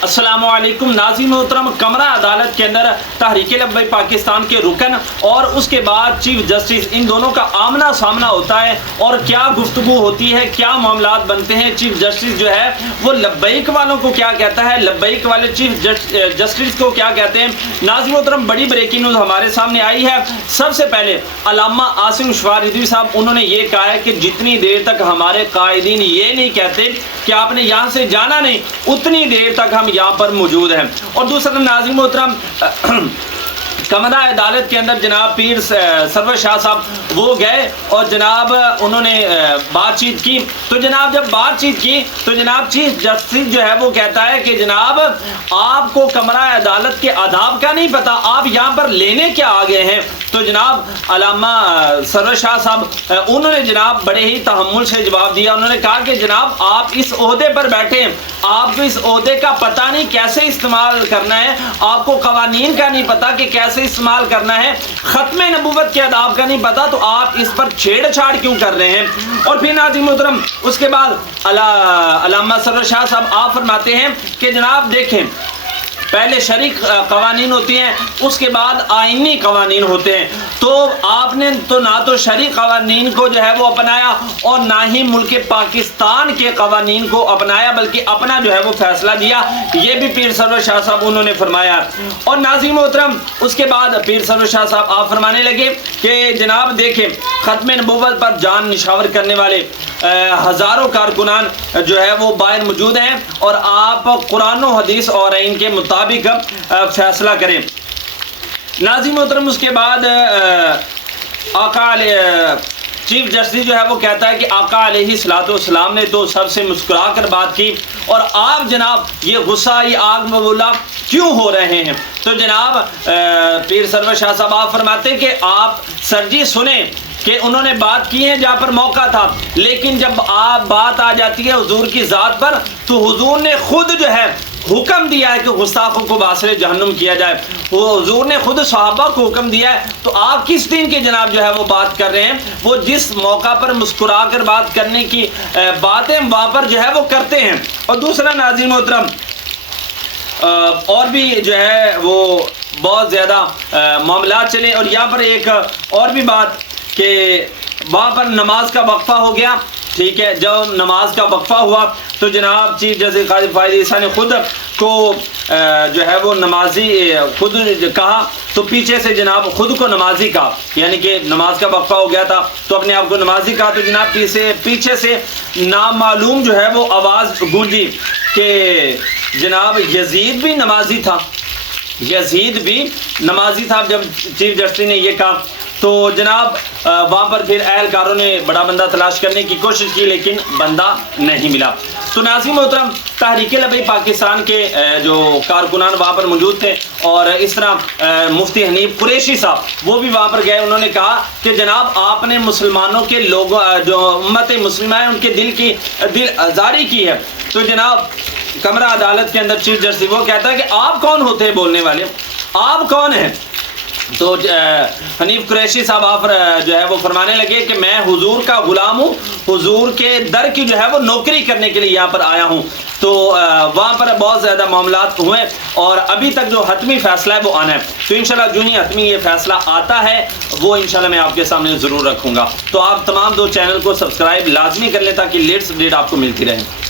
अस्सलामु अलैकुम नाज़रीन मोहतरम, कमरा अदालत के अंदर तहरीक लब्बैक पाकिस्तान के रुकन और उसके बाद चीफ जस्टिस, इन दोनों का आमना सामना होता है और क्या गुफ्तगू होती है, क्या मामलात बनते हैं। चीफ जस्टिस जो है वो लब्बैक वालों को क्या कहता है, लब्बैक वाले चीफ जस्टिस को क्या कहते हैं। नाज़रीन मोहतरम, बड़ी ब्रेकिंग न्यूज़ हमारे सामने आई है। सबसे पहले अल्लामा आसिम शफार रिजवी साहब, उन्होंने ये कहा है कि जितनी देर तक हमारे कायदीन ये नहीं कहते कि आपने यहाँ से जाना नहीं, उतनी देर तक हम यहाँ पर मौजूद हैं। और दूसरा नाज़रीन मोहतरम, कमरा अदालत के अंदर जनाब पीर सरवर शाह साहब वो गए और जनाब उन्होंने बातचीत की। तो जनाब जब बातचीत की तो जनाब चीफ जस्टिस जो है वो कहता है कि जनाब आपको कमरा अदालत के आदाब का नहीं पता, आप यहाँ पर लेने क्या आ गए हैं। तो जनाब अल्लामा सरवर शाह साहब उन्होंने जनाब बड़े ही तहम्मुल से जवाब दिया। उन्होंने कहा कि जनाब आप इस ओहदे पर बैठे हैं, आपको इस ओहदे का पता नहीं कैसे इस्तेमाल करना है, आपको कवानीन का नहीं पता कि कैसे इस्तेमाल करना है, खत्म नबूवत के आदाब का नहीं पता, तो आप इस पर छेड़छाड़ क्यों कर रहे हैं। और फिर नाज़रीन मोहतरम उसके बाद अल्लामा सरवर शाह साहब आप फरमाते हैं कि जनाब देखें, पहले शरीक कवानीन होती हैं, उसके बाद आइनी कवानीन होते हैं। तो आपने तो ना तो शरीक कवानीन को जो है वो अपनाया और ना ही मुल्क पाकिस्तान के कवानीन को अपनाया, बल्कि अपना जो है वो फैसला दिया। ये भी पीर सरवर शाह साहब उन्होंने फरमाया। और नाज़रीन मोहतरम उसके बाद पीर सरवर शाह साहब आप फरमाने लगे कि जनाब देखें, ख़त्म नबूवत पर जान निशावर करने वाले हज़ारों कारकुनान जो है वो बाहर मौजूद हैं और आप कुरान और हदीस और इनके मुताबिक फैसला करें। नाज़रीन मोहतरम उसके बाद आका चीफ जस्टिस जो है वो कहता है कि आका अलैहिस्सलाम ने तो सबसे मुस्कुरा कर बात की और आप जनाब ये गुस्सा ये आग में बोला क्यों हो रहे हैं। तो जनाब पीर सरवर शाह साहब आप फरमाते कि आप सर जी सुने कि उन्होंने बात की है जहाँ पर मौका था, लेकिन जब आप बात आ जाती है हुजूर की ज़ात पर तो हुजूर ने खुद जो है हुक्म दिया है कि गुस्ताखों को बासरे जहन्नुम किया जाए। वो हुजूर ने खुद सहाबा को हुक्म दिया है, तो आप किस दिन के जनाब जो है वो बात कर रहे हैं। वो जिस मौका पर मुस्कुरा कर बात करने की बातें वहाँ पर जो है वो करते हैं। और दूसरा नाज़रीन मोहतरम और भी जो है वो बहुत ज़्यादा मामला चले। और यहाँ पर एक और भी बात कि वहाँ पर नमाज का वक्फा हो गया, ठीक है। जब नमाज का वक्फा हुआ तो जनाब चीफ जस्टिस काजी फायद ईसा ने खुद को जो है वो नमाजी खुद कहा, तो पीछे से जनाब खुद को नमाजी कहा, यानी कि नमाज का वक्फा हो गया था तो अपने आप को नमाजी कहा। तो जनाब पीछे से नामालूम जो है वो आवाज़ गूंजी कि जनाब यजीद भी नमाजी था, यजीद भी नमाजी था। जब चीफ जस्टिस ने ये कहा तो जनाब वहाँ पर फिर अहलकारों ने बड़ा बंदा तलाश करने की कोशिश की, लेकिन बंदा नहीं मिला। तो नाज़रीन मोहतरम तहरीक लब्बैक पाकिस्तान के जो कारकुनान वहाँ पर मौजूद थे और इस तरह मुफ्ती हनीफ कुरैशी साहब वो भी वहाँ पर गए। उन्होंने कहा कि जनाब आपने मुसलमानों के लोगों जो उम्मत मुस्लिमा है उनके दिल आज़ारी की है। तो जनाब कमरा अदालत के अंदर चीफ जस्टिस वो कहता है कि आप कौन होते हैं बोलने वाले, आप कौन हैं। तो हनीफ कुरैशी साहब आप जो है वो फरमाने लगे कि मैं हुजूर का गुलाम हूँ, हुजूर के दर की जो है वो नौकरी करने के लिए यहाँ पर आया हूँ। तो वहाँ पर बहुत ज़्यादा मामलात हुए और अभी तक जो हतमी फ़ैसला है वो आना है। तो इंशाल्लाह जो ही हतमी ये फ़ैसला आता है वो इंशाल्लाह मैं आपके सामने ज़रूर रखूँगा। तो आप तमाम दो चैनल को सब्सक्राइब लाजमी कर लें ताकि लेटेस्ट अपडेट आपको मिलती रहे।